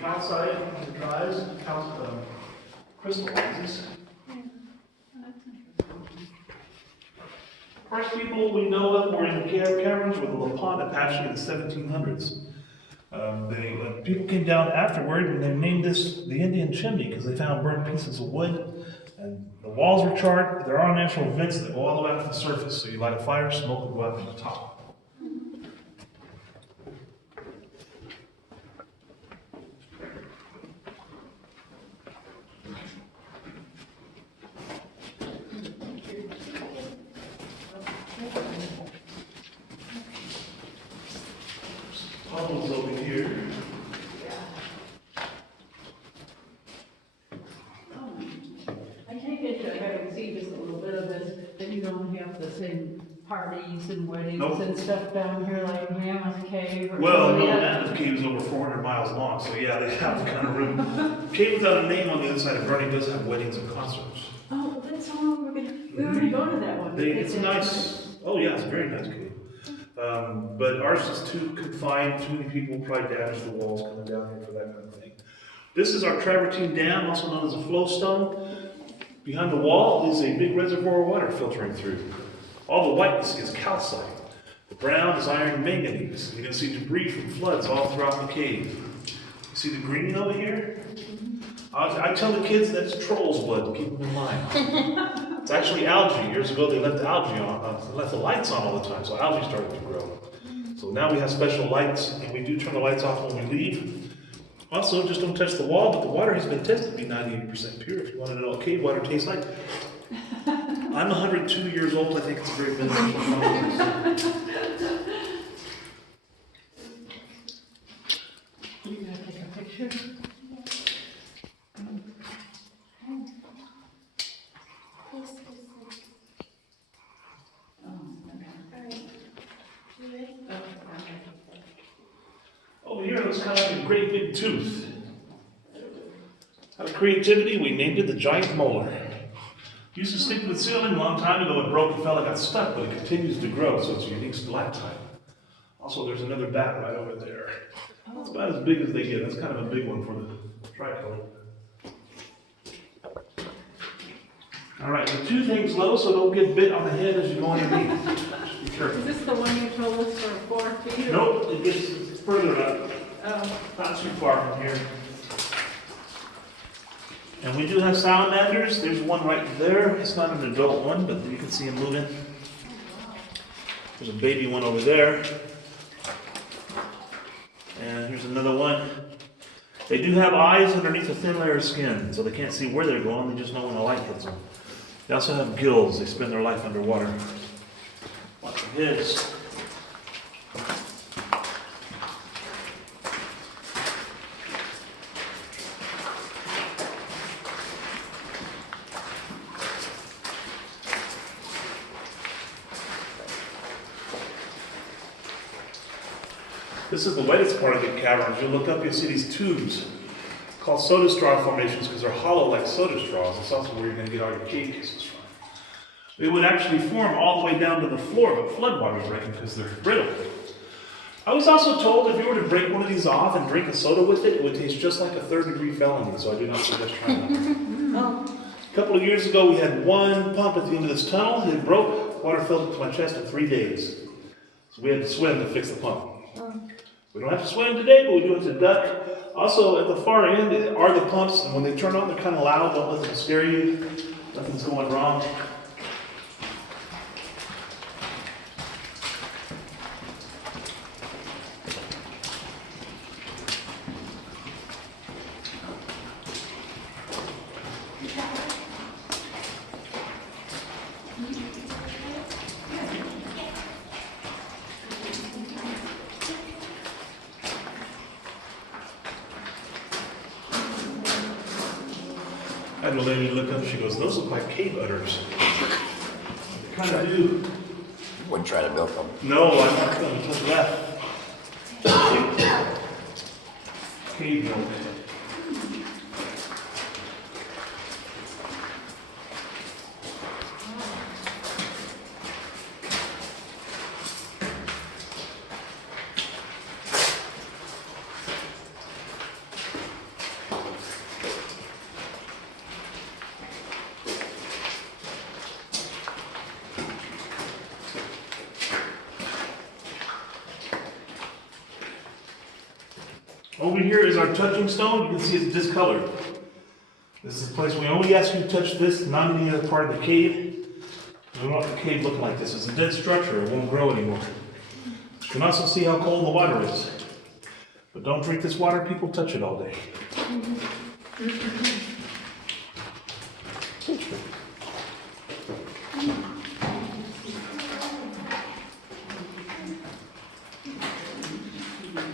calcite, when it dries, crystallizes. First people we know of were in caverns with a LaPont Apache in the 1700s. People came down afterward and they named this the Indian chimney because they found burnt pieces of wood. And the walls were charred. There are natural vents that go all the way out to the surface. So you light a fire, smoke will go out to the top. Tunnels over here. I take it to having seen just a little bit of this, that you don't have the same parties and weddings Nope. and stuff down here like Mammoth Cave or Well, no, something. Mammoth Cave is over 400 miles long, so yeah, they have the kind of room. Cave without a name on the other side of Bernie does have weddings and concerts. Oh, that's all we already go to that one. It's nice. Oh yeah, it's a very nice cave. But ours is too confined, too many people probably damage the walls coming down here for that kind of thing. This is our Travertine Dam, also known as a flow stone. Behind the wall is a big reservoir of water filtering through. All the white you see is calcite. The brown is iron manganese. You're going to see debris from floods all throughout the cave. You see the green over here? I tell the kids that's troll's blood to keep them in line. It's actually algae. Years ago they left algae on, left the lights on all the time, so algae started to grow. So now we have special lights, and we do turn the lights off when we leave. Also, just don't touch the wall, but the water has been tested to be 98% pure. If you want to know what cave water tastes like. I'm 102 years old. I think it's a very beneficial. You gotta take a picture. Over here looks kind of like a great big tooth. Out of creativity, we named it the giant molar. Used to stick to the ceiling a long time ago. It broke and fell and got stuck, but it continues to grow, so it's a unique stalactite. Also, there's another bat right over there. It's about as big as they get. That's kind of a big one for the tricolor. All right, the two things low, so don't get bit on the head as you go underneath. Be careful. Is this the one you told us for 4 feet? Nope, it gets further up. Oh. Not too far from here. And we do have salamanders. There's one right there. It's not an adult one, but you can see him moving. There's a baby one over there. And here's another one. They do have eyes underneath a thin layer of skin, so they can't see where they're going. They just know when the light hits them. They also have gills. They spend their life underwater. Watch the heads. This is the wettest part of the caverns. You look up, you'll see these tubes called soda straw formations because they're hollow like soda straws. It's also where you're going to get all your cave kisses from. They would actually form all the way down to the floor, but floodwaters break them because they're brittle. I was also told if you were to break one of these off and drink a soda with it, it would taste just like a third-degree felony, so I do not suggest trying that. A couple of years ago, we had one pump at the end of this tunnel. It broke. Water filled to my chest in 3 days. So we had to swim to fix the pump. We don't have to swim today, but we do have to duck. Also, at the far end are the pumps, and when they turn on, they're kind of loud. Don't let them scare you. Nothing's going wrong. I had a lady look up, she goes, those look like cave udders. They kind of do. Wouldn't try to milk them. No, I'm not going to touch that. Cave milk. Over here is our touching stone. You can see it's discolored. This is a place we only ask you to touch this, not any other part of the cave. We don't want the cave looking like this. It's a dead structure. It won't grow anymore. You can also see how cold the water is. But don't drink this water. People touch it all day.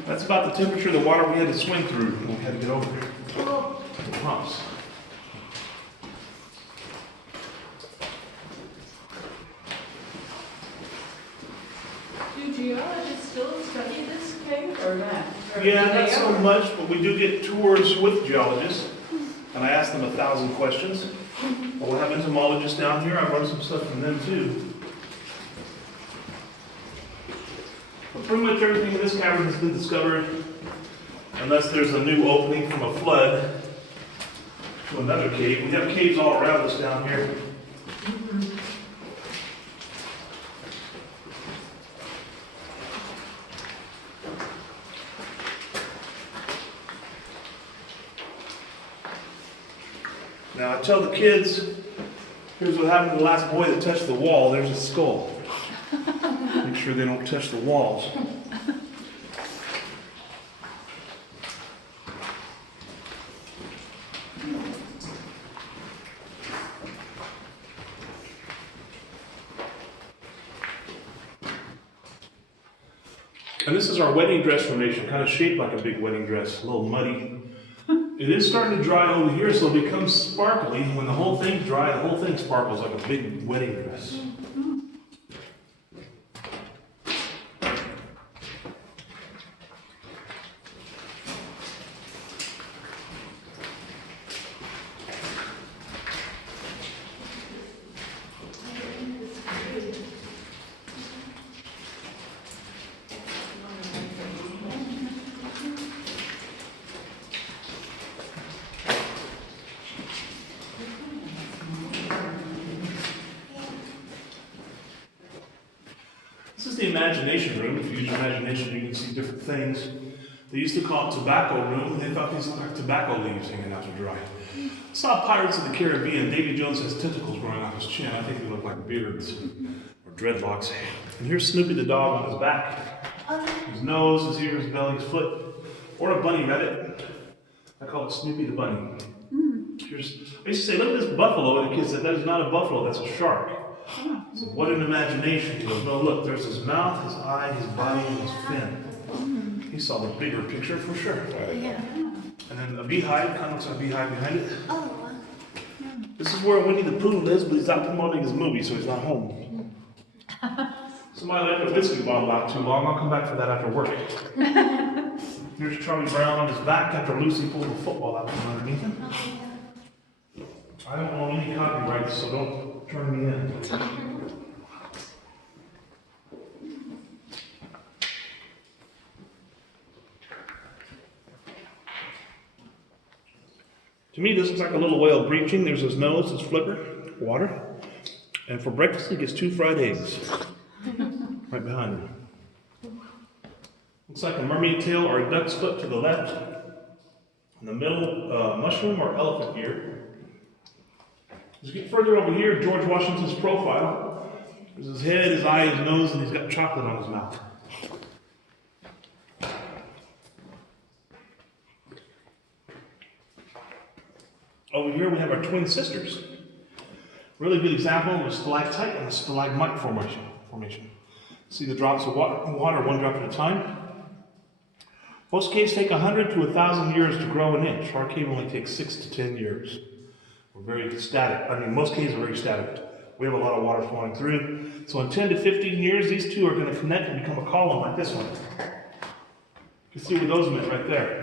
That's about the temperature of the water we had to swim through when we had to get over here. The pumps. Do geologists still study this cave or not? Or Yeah, do they not so ever? much, but we do get tours with geologists, and I ask them 1,000 questions. We'll have entomologists down here. I run some stuff from them too. But pretty much everything in this cavern has been discovered, unless there's a new opening from a flood to another cave. We have caves all around us down here. Now I tell the kids, here's what happened to the last boy that touched the wall. There's a skull. Make sure they don't touch the walls. And this is our wedding dress formation, kind of shaped like a big wedding dress, a little muddy. It is starting to dry over here, so it becomes sparkly. When the whole thing's dry, the whole thing sparkles like a big wedding dress. This is the imagination room. If you use your imagination, you can see different things. They used to call it tobacco room. They thought these looked like tobacco leaves hanging out to dry. I saw Pirates of the Caribbean. Davy Jones has tentacles growing off his chin. I think they look like beards or dreadlocks. And here's Snoopy the dog on his back. His nose, his ears, his belly, his foot. Or a bunny rabbit. I call it Snoopy the bunny. I used to say, look at this buffalo. And the kid said, that is not a buffalo, that's a shark. I said, what an imagination. He goes, no, look, there's his mouth, his eye, his body, and his fin. He saw the bigger picture for sure. Yeah. And then a beehive, kind of looks like a beehive behind it. Oh. This is where Winnie the Pooh lives, but he's not promoting his movie, so he's not home. Somebody left a whiskey bottle out too long. I'll come back for that after work. Here's Charlie Brown on his back after Lucy pulled the football out from underneath him. I don't own any copyrights, so don't turn me in. To me, this looks like a little whale breaching. There's his nose, his flipper, water. And for breakfast, he gets 2 fried eggs. Right behind him. Looks like a mermaid tail or a duck's foot to the left. In the middle, mushroom or elephant ear. As you get further over here, George Washington's profile. There's his head, his eye, his nose, and he's got chocolate on his mouth. Over here we have our twin sisters. Really good example of a stalactite and a stalagmite formation. See the drops of water, one drop at a time. Most caves take 100 to 1,000 years to grow an inch. Our cave only takes 6 to 10 years. We're very static. I mean, most caves are very static. We have a lot of water flowing through. So in 10 to 15 years, these two are going to connect and become a column like this one. You can see where those met right there.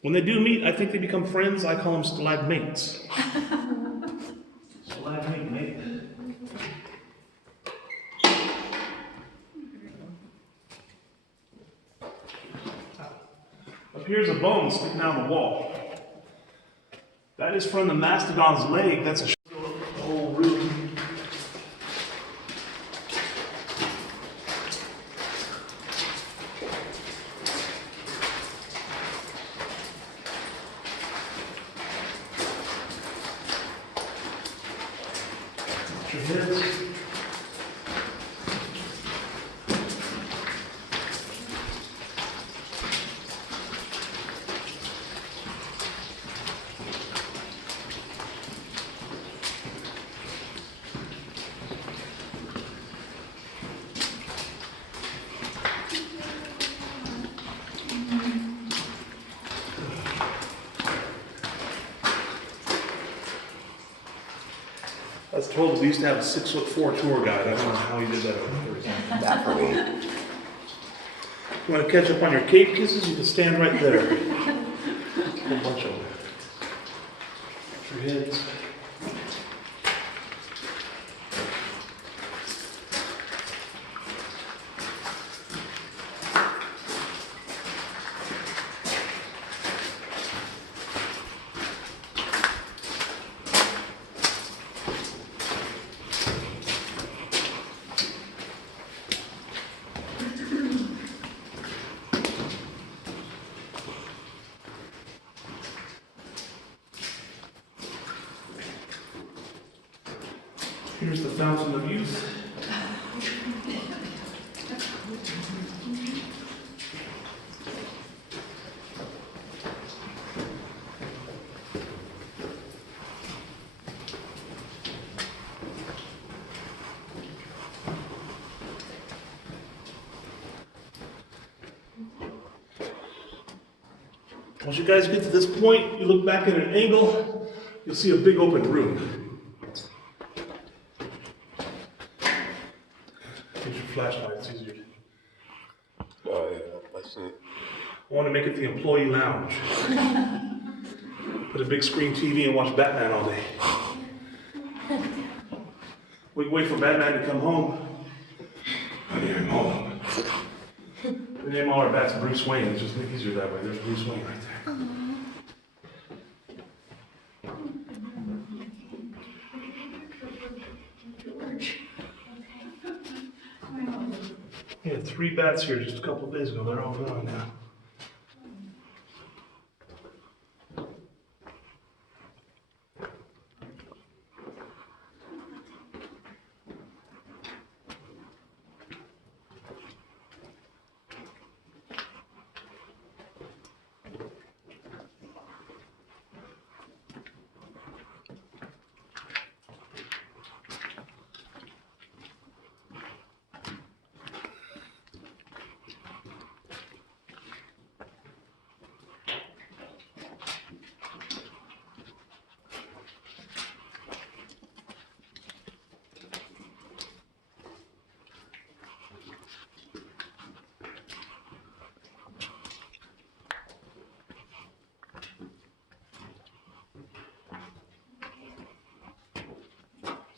When they do meet, I think they become friends. I call them stalagmates. Stalagmate, mate. Up here's a bone sticking out of the wall. That is from the mastodon's leg. That's a whole room. Your heads. I was told we used to have a 6'4" tour guide. I don't know how he did that over the years. Not for me. You want to catch up on your cave kisses? You can stand right there. A whole bunch of them. Your heads. Here's the fountain of youth. Once you guys get to this point, you look back at an angle, you'll see a big open room. Get your flashlight, it's easier. Oh, yeah, I see it. I want to make it the employee lounge. Put a big screen TV and watch Batman all day. We wait for Batman to come home. I need him home. We name all our bats Bruce Wayne. It's just easier that way. There's Bruce Wayne right there. We had 3 bats here just a couple of days ago. They're all gone now.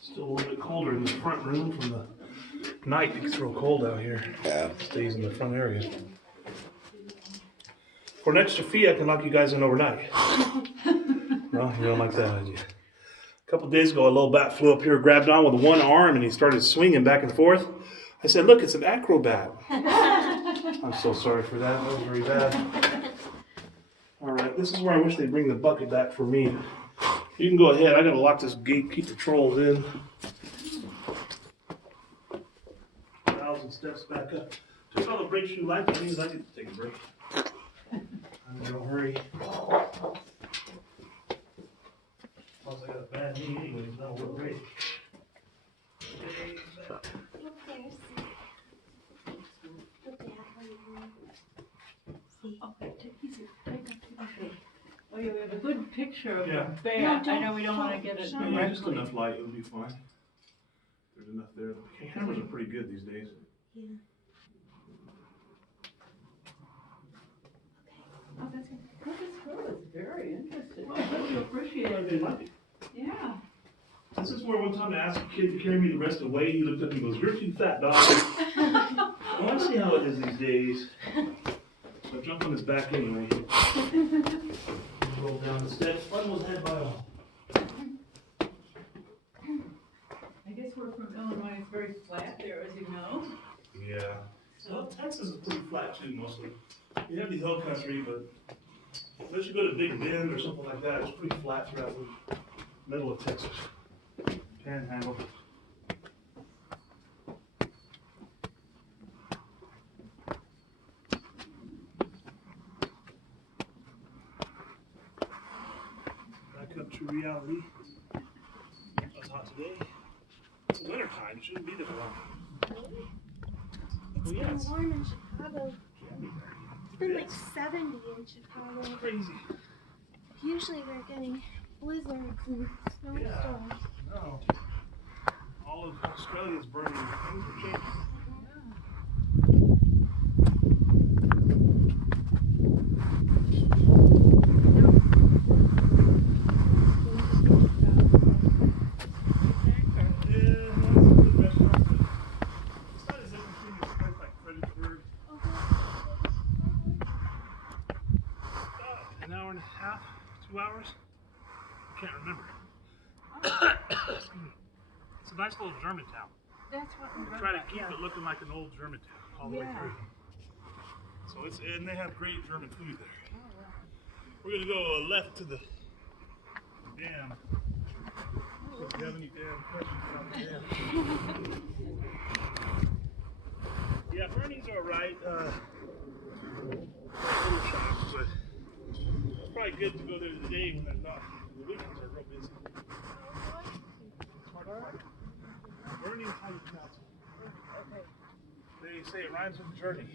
Still a little bit colder in this front room from the night. It gets real cold out here. Yeah. Stays in the front area. For an extra fee, I can lock you guys in overnight. No, you don't like that idea. A couple days ago, a little bat flew up here, grabbed on with one arm, and he started swinging back and forth. I said, "Look, it's an acrobat." I'm so sorry for that. That was very bad. All right, this is where I wish they'd bring the bucket back for me. You can go ahead. I gotta lock this gate, keep the trolls in. 1,000 steps back up. Took all the breaks you like. That means I get to take a break. I'm in no hurry. Plus, I got a bad knee anyway. It's not a little break. Okay, take it easy. Okay. Oh yeah, we have a good picture of Yeah. the bear. No, I don't- know we don't want to get it don't. Yeah, just directly. enough light. It'll be fine. There's enough there. The cameras are pretty good these days. Yeah. Oh, that's good. This girl is very interested. I hope you appreciate They it. like it. Yeah. This is where one time I asked a kid to carry me the rest of the way. He looked up and goes, "You're too fat, dog." Well, I see how it is these days. So I jumped on his back anyway. Rolled down the steps. Fun was had by all. I guess we're from Illinois. It's very flat there, as you know. Yeah. Well, Texas is pretty flat too, mostly. You have the hill country, but unless you go to Big Bend or something like that, it's pretty flat throughout the middle of Texas. Panhandle. to reality. It's hot today. It's winter time. It shouldn't be this warm. It's Well, been yes. warm in Chicago. It's been like 70 in Chicago. It's crazy. Usually we're getting blizzards and snowstorms. No. All of Australia's burning. Things are changing. An hour and a half, 2 hours? I can't remember. Excuse me. It's a nice little German town. That's what we Try to keep it looking like an old German town all the way through. So and they have great German food there. We're gonna go left to the dam. If you have any damn questions about the dam. Yeah, Burning's alright. Little shocked, but it's probably good to go there today when there's not. The weekends are real busy. It's hard to find. Burning's how you pronounce it. They say it rhymes with journey.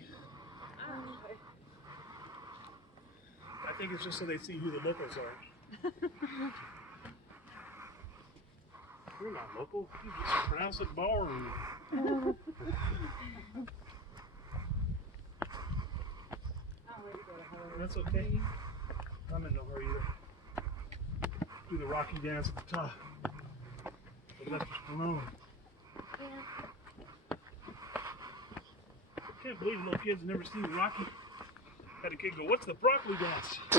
I think it's just so they see who the locals are. You're not local. You just pronounce it ballroom. That's okay. I'm in no hurry either. Do the Rocky dance at the top. But that's just alone. I can't believe little kids have never seen Rocky. Had a kid go, "What's the broccoli dance?" I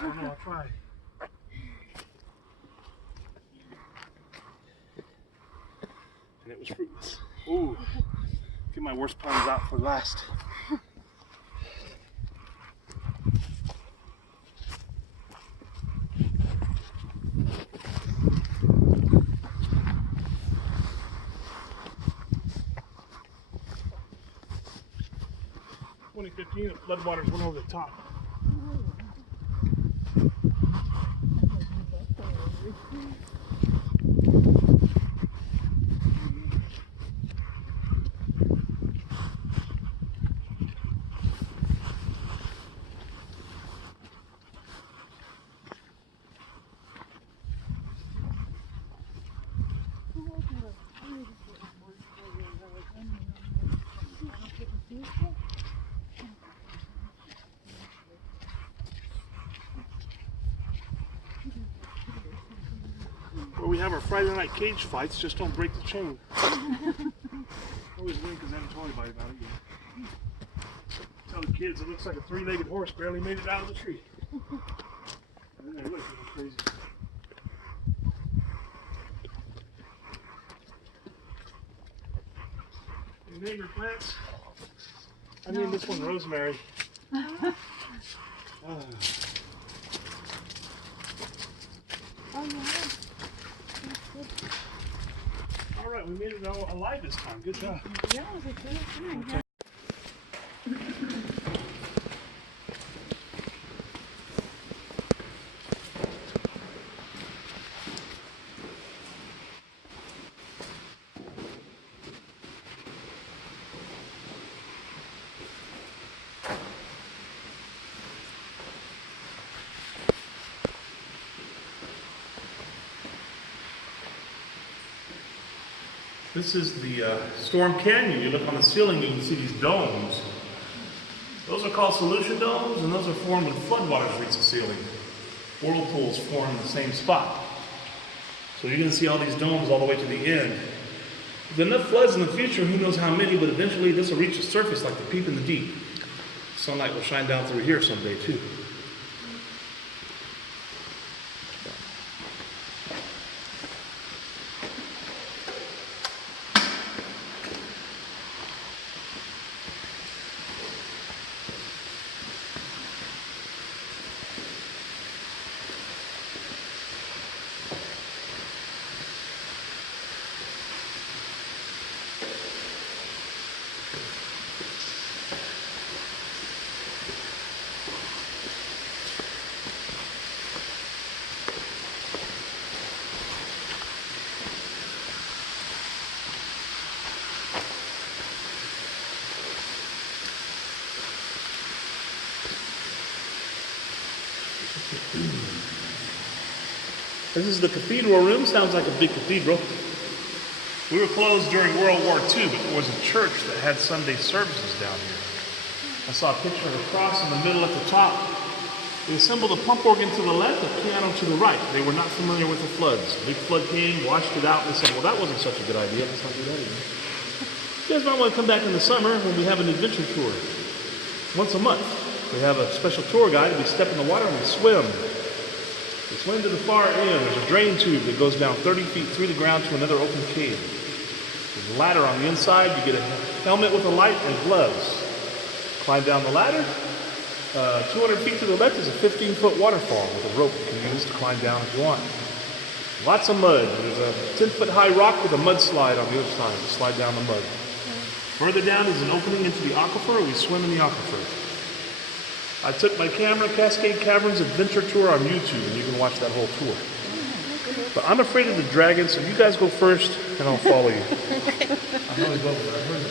don't know, I'll try. And it was fruitless. Ooh. Get my worst puns out for last. In 2015, the floodwaters went over the top. Where we have our Friday night cage fights, just don't break the chain. Always win because I haven't told anybody about it yet. Tell the kids it looks like a three-legged horse barely made it out of the tree. And then they look a little crazy. Your neighbor plants? I named this one Rosemary. Oh yeah. All right, we made it all alive this time. Good job. That was a good time. This is the Storm Canyon. You look on the ceiling, you can see these domes. Those are called solution domes, and those are formed when floodwaters reach the ceiling. Whirlpools form in the same spot. So you're going to see all these domes all the way to the end. If enough floods in the future, who knows how many, but eventually this will reach the surface like the peep in the deep. Sunlight will shine down through here someday too. This is the Cathedral Room. Sounds like a big cathedral. We were closed during World War II, but there was a church that had Sunday services down here. I saw a picture of a cross in the middle at the top. They assembled a pump organ to the left, a piano to the right. They were not familiar with the floods. The big flood came, washed it out, and they said, well, that wasn't such a good idea. Let's not do that again. You guys might want to come back in the summer when we have an adventure tour. Once a month, we have a special tour guide. We step in the water and we swim. We swim to the far end. There's a drain tube that goes down 30 feet through the ground to another open cave. There's a ladder on the inside. You get a helmet with a light and gloves. Climb down the ladder. 200 feet to the left is a 15-foot waterfall with a rope you can use to climb down if you want. Lots of mud. There's a 10-foot high rock with a mudslide on the other side. Slide down the mud. Further down is an opening into the aquifer. We swim in the aquifer. I took my camera, Cascade Caverns Adventure Tour, on YouTube, and you can watch that whole tour. But I'm afraid of the dragon, so you guys go first, and I'll follow you. I'm always over there. I heard it.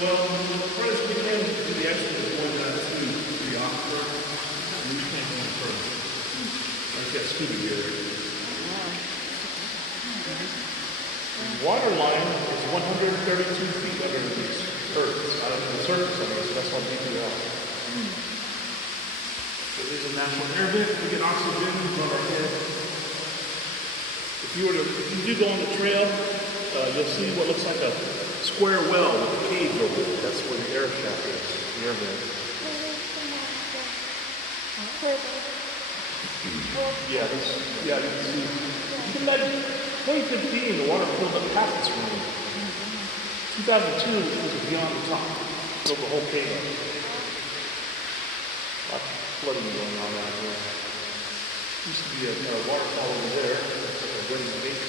Well, first we came to the exit point down to the aquifer, and we can't go any further. I got scuba gear. The water line is 132 feet underneath the earth. Out of the surface of it, so that's how deep we are. So there's a natural air vent. We get oxygen from our head. If you do go on the trail, you'll see what looks like a square well with a cage over it. That's where the air shaft is, the air vent. Yeah, you can see. You can imagine, 2015, the water filled up half this room. 2002, it was beyond the top. Filled the whole cave up. Lots of flooding going on out here. Used to be a waterfall over there. It's like a running lake.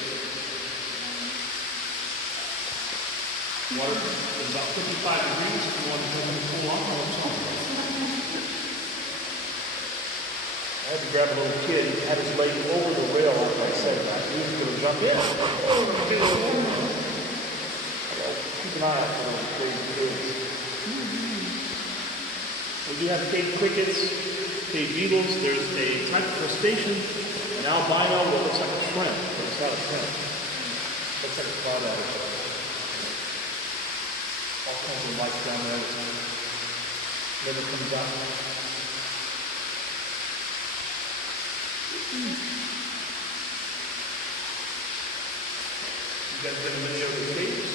Water is about 55 degrees if you want to go in the pool on. I had to grab a little kid. He had his leg over the rail after I said that. He was going to jump in. Keep an eye out for those crazy kids. We do have cave crickets, cave beetles. There's a type of crustacean, an albino that looks like a shrimp, but it's not a shrimp. Looks like a crawdaddy. All kinds of lights down there that never comes out. You guys been in many of the caves?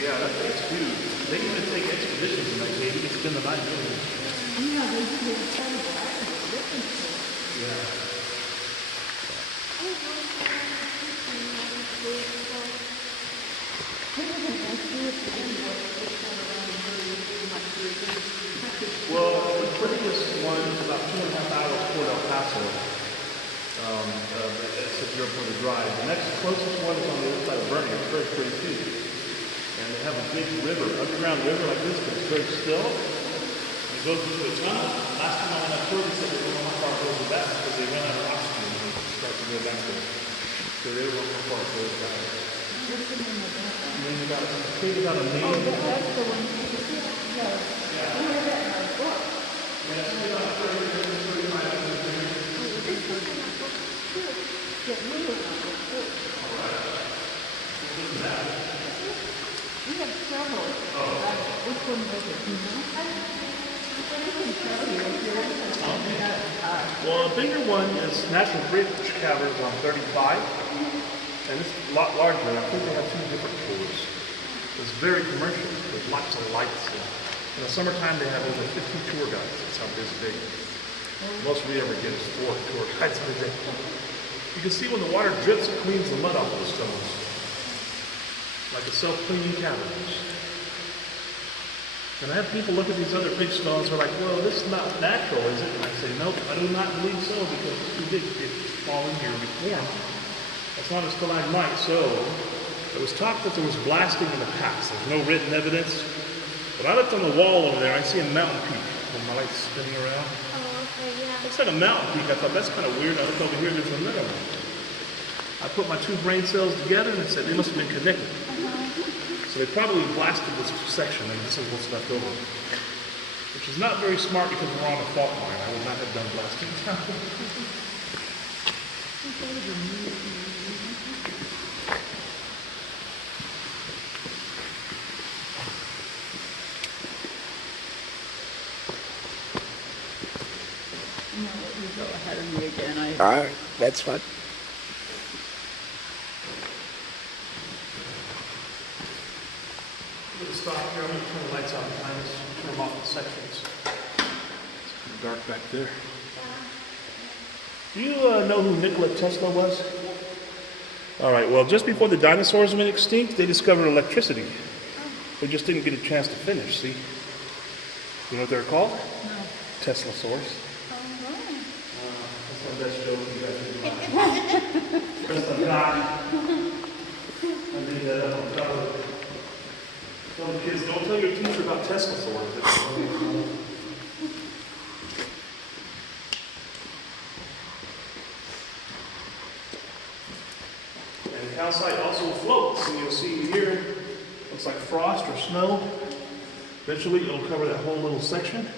Yeah, that thing's huge. They even take expeditions in that cave. You can spend the night doing it. Yeah. Well, the prettiest one is about 2.5 hours toward El Paso. It's if you're for the drive. The next closest one is on the other side of Bernie. It's very pretty too. And they have a big river, underground river like this, but it's very still. It goes into a tunnel. Last time I went up tour, they said they don't know how far it goes with that because they run out of oxygen when it starts to go back there. So they don't know how far it goes back. What's the name of that? The name of that is a cave without a name. Oh, that's the one. Yeah. I heard that in our book. Yeah, it's about 30 minutes, 35 minutes. Yeah, we were in our book too. All right. What is that? We have several. Which one was it? I can tell you if you're interested. Well, a bigger one is Natural Bridge Caverns on 35. And it's a lot larger. I think they have 2 different tours. It's very commercial. There's lots of lights. In the summertime, they have over 50 tour guides. That's how big. Most we ever get is 4 tour guides a day. You can see when the water drips, it cleans the mud off of the stones. Like a self-cleaning caverns. And I have people look at these other big stones and are like, well, this is not natural, is it? And I say, nope, I do not believe so, because it's too big to fall in here and be formed. That's not a stalagmite. So it was talked that there was blasting in the past. There's no written evidence. But I looked on the wall over there, I see a mountain peak. When my light's spinning around. Oh, okay, yeah. Looks like a mountain peak. I thought, that's kind of weird. I looked over here, there's another one. I put my two brain cells together and said they must have been connected. So they probably blasted this section, and this is what's left over. Which is not very smart because we're on a fault line. I would not have done blasting. No, you go ahead of me again. All right, that's fine. I'm going to stop here. I'm going to turn the lights on behind us. Turn them off the sections. It's dark back there. Do you know who Nikola Tesla was? All right, well, just before the dinosaurs went extinct, they discovered electricity. They just didn't get a chance to finish, see? You know what they're called? No. Teslasaurs. Oh, That's my best joke you guys did. Rest of God. I made that up on top of it. Tell the kids, don't tell your teacher about Teslasaurs. And calcite also floats, and you'll see here, looks like frost or snow. Eventually, it'll cover that whole little section.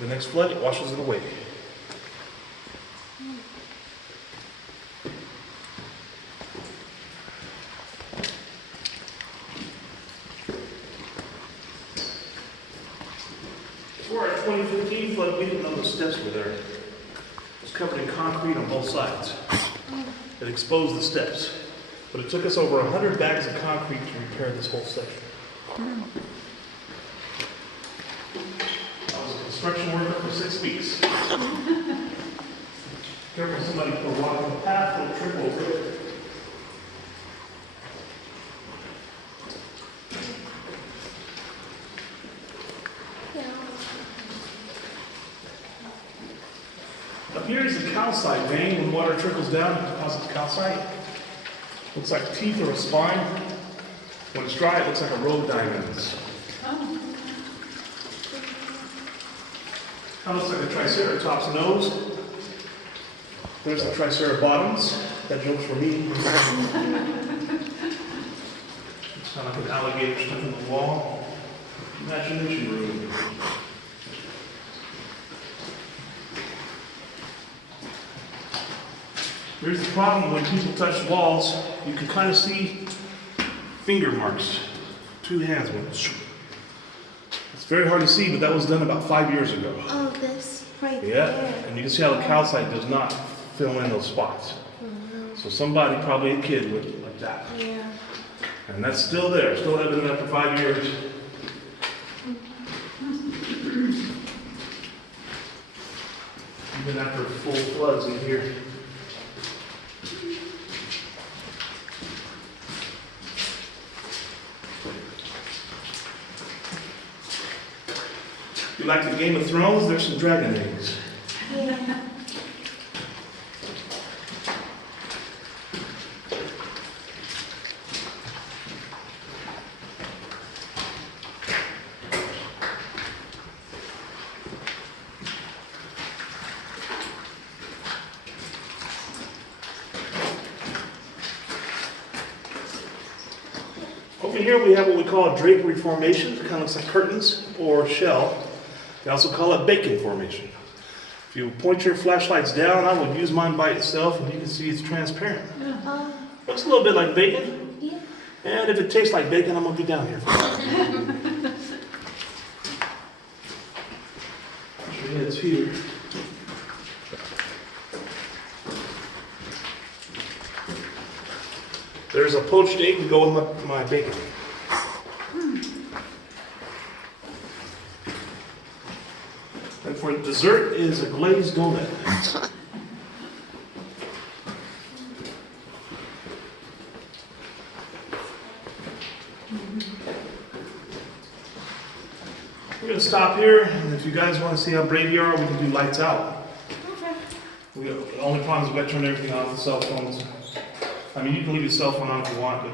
The next flood, it washes it away. Before our 2015 flood, we didn't know the steps were there. It was covered in concrete on both sides. It exposed the steps. But it took us over 100 bags of concrete to repair this whole section. I was a construction worker for 6 weeks. Careful, somebody put water on the path, they'll trip over it. Up here is the calcite vein. When water trickles down, it deposits calcite. Looks like teeth or a spine. When it's dry, it looks like a row of diamonds. That looks like a triceratops nose. There's the triceratops. That joke's for me. It's kind of like an alligator stuck in the wall. Imagination room. Here's the problem: when people touch walls, you can kind of see finger marks. Two hands went. It's very hard to see, but that was done about 5 years ago. Oh, this right Yeah, there. and you can see how the calcite does not fill in those spots. So somebody, probably a kid, went like that. Yeah. And that's still there, still evident after 5 years. Even after full floods in here. If you like the Game of Thrones, there's some dragon eggs. Yeah. Over here we have what we call a drapery formation. It kind of looks like curtains or shell. They also call it bacon formation. If you point your flashlights down, I would use mine by itself, and you can see it's transparent. Looks a little bit like bacon. Yeah. And if it tastes like bacon, I'm going to be down here. Put your heads here. There's a poached egg to go with my bacon. And for dessert is a glazed donut. We're gonna stop here, and if you guys wanna see how brave you are, we can do lights out. Okay. The only problem is we gotta turn everything off, the cell phones. I mean, you can leave your cell phone on if you want, but